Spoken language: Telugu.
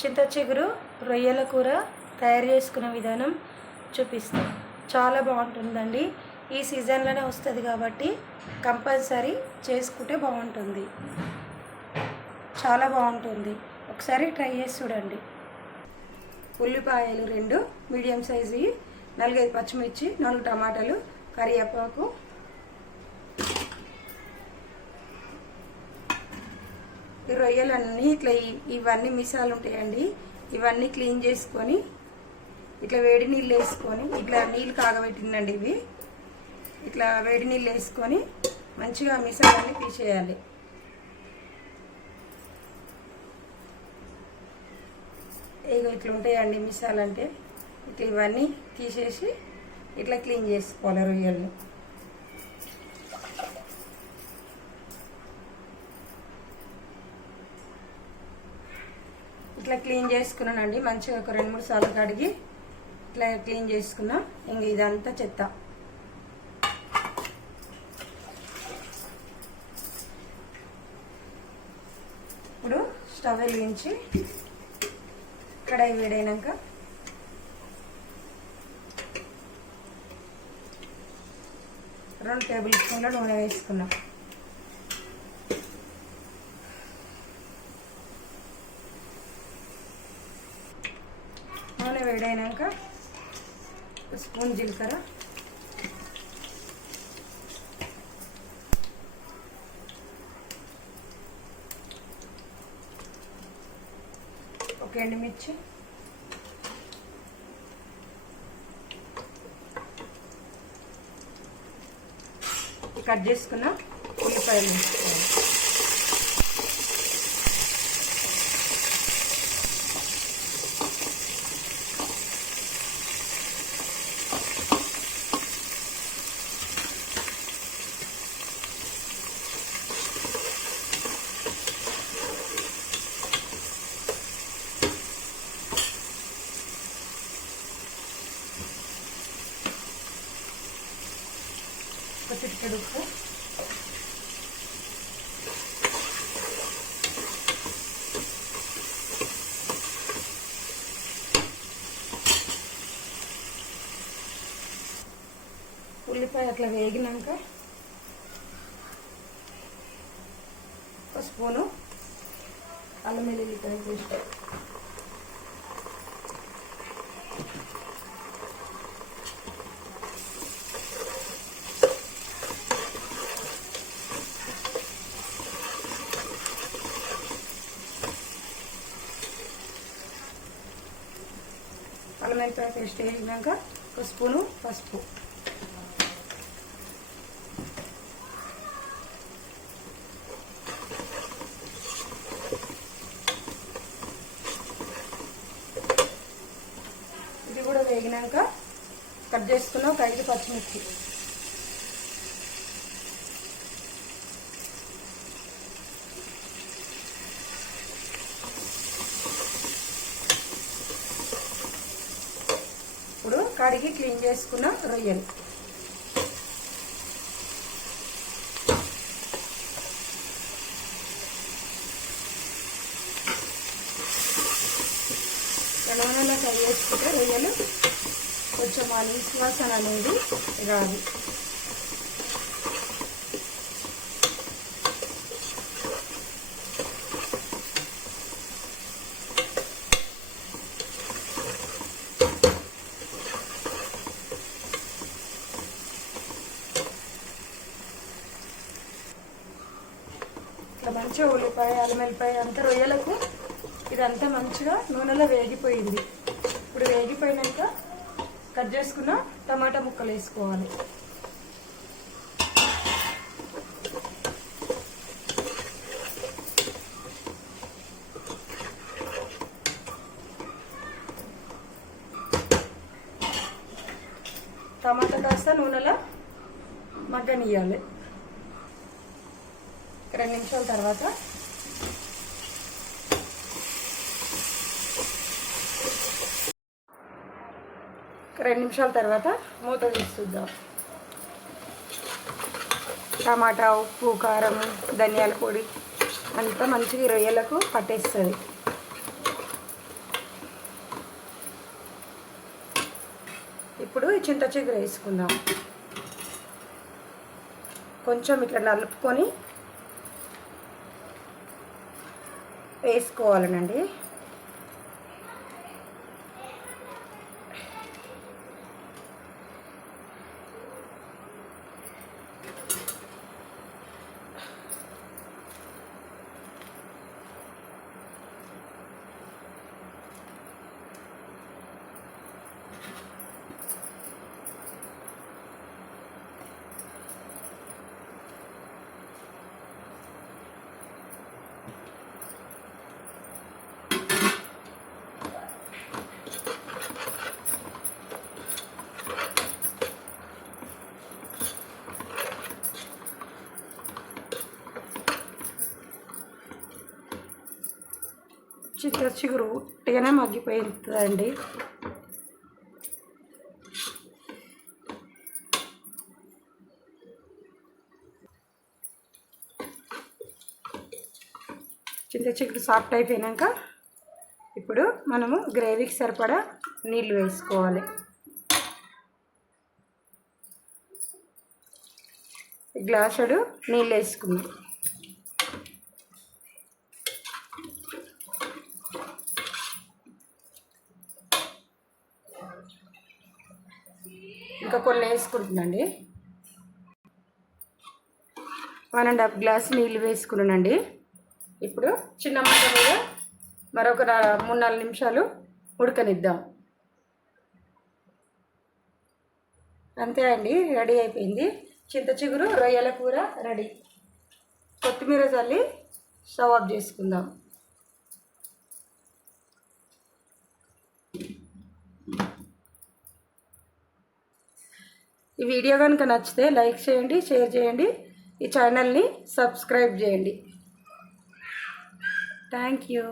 చింత చిగురు రొయ్యల కూర తయారు చేసుకునే విధానం చూపిస్తాం. చాలా బాగుంటుందండి. ఈ సీజన్లోనే వస్తుంది కాబట్టి కంపల్సరీ చేసుకుంటే బాగుంటుంది. చాలా బాగుంటుంది. ఒకసారి ట్రై చేసి చూడండి. ఉల్లిపాయలు రెండు మీడియం సైజు నాలుగైదు పచ్చిమిర్చి నాలుగు టమాటాలు కరివేపాకు ఈ రొయ్యలన్నీ ఇట్లా ఇవన్నీ మిసాలు ఉంటాయండి ఇవన్నీ క్లీన్ చేసుకొని ఇట్లా వేడి నీళ్ళు వేసుకొని ఇట్లా నీళ్ళు కాగబెట్టిందండి ఇవి. ఇట్లా వేడి నీళ్ళు వేసుకొని మంచిగా మిసాలన్నీ తీసేయాలి. ఇగో ఇట్లా ఉంటాయండి మిసాలు అంటే ఇట్లా ఇవన్నీ తీసేసి ఇట్లా క్లీన్ చేసుకోవాలి రొయ్యల్ని. ఇట్లా క్లీన్ చేసుకున్నానండి. మంచిగా ఒక రెండు మూడు సార్లు కడిగి ఇట్లా క్లీన్ చేసుకున్నా. ఇంక ఇదంతా చెత్త. ఇప్పుడు స్టవ్ వెలిగించి కడాయి వేడైనాక రెండు టేబుల్ స్పూన్ల నూనె వేసుకున్నాం నూనె వేడైనాక స్పూన్ జీలకర్ర. ఒక ఎండుమిర్చి. కట్ చేసుకున్న ఉల్లిపాయలు వేసుకోవాలి ఒక చిటికెడు ఉప్పు. ఉల్లిపాయ అట్లా వేగినాక ఒక స్పూను అల్లం వెల్లుల్లిపాయ పేస్ట్. అల్లం వెల్లిపాయ పేస్ట్ వేసినాక ఒక స్పూను పసుపు. ఇది కూడా వేగినాక కట్ చేసుకున్న ఒక ఐదు పచ్చిమిర్చి ఇప్పుడు కడిగి క్లీన్ చేసుకున్న రొయ్యలు. తెలంగాణలో కడిగేసుకుంటే రొయ్యలు కొంచెం ఆ నీసు వాసన అనేది రాదు. మంచిగా ఉల్లిపాయ అల్లమెల్లిపాయ అంతా రొయ్యలకు ఇదంతా మంచిగా నూనెలో వేగిపోయింది. ఇప్పుడు వేగిపోయినాక కట్ చేసుకున్న టమాటా ముక్కలు వేసుకోవాలి. టమాటా కాస్త నూనెలో మగ్గనియాలి రెండు నిమిషాల తర్వాత. రెండు నిమిషాల తర్వాత మూత తీసుకుద్దాం టమాటా ఉప్పు కారం ధనియాల పొడి అంతా మంచిగా రొయ్యలకు పట్టేస్తుంది. ఇప్పుడు చింత చిగురు వేసుకుందాం. కొంచెం ఇట్లా నలుపుకొని వేసుకోవాలనండి. చింత చిగురు ఉట్టిగానే మగ్గిపోయిందండి. చింత చిగురు సాఫ్ట్ అయిపోయినాక ఇప్పుడు మనము గ్రేవీకి సరిపడా నీళ్ళు వేసుకోవాలి. గ్లాసుడు నీళ్ళు వేసుకుందాం. ఇంకా కొన్ని వేసుకుంటుందండి వన్ అండ్ హాఫ్ గ్లాస్ నీళ్ళు వేసుకున్నానండి. ఇప్పుడు చిన్న మంట మీద మరొక మూడు నాలుగు నిమిషాలు ఉడకనిద్దాం. అంతే అండి రెడీ అయిపోయింది. చింత చిగురు రొయ్యల కూర రెడీ. కొత్తిమీర చల్లి స్టవ్ ఆఫ్ చేసుకుందాం. ఈ వీడియో కనుక నచ్చితే లైక్ చేయండి షేర్ చేయండి. ఈ ఛానల్ని సబ్స్క్రైబ్ చేయండి. Thank you.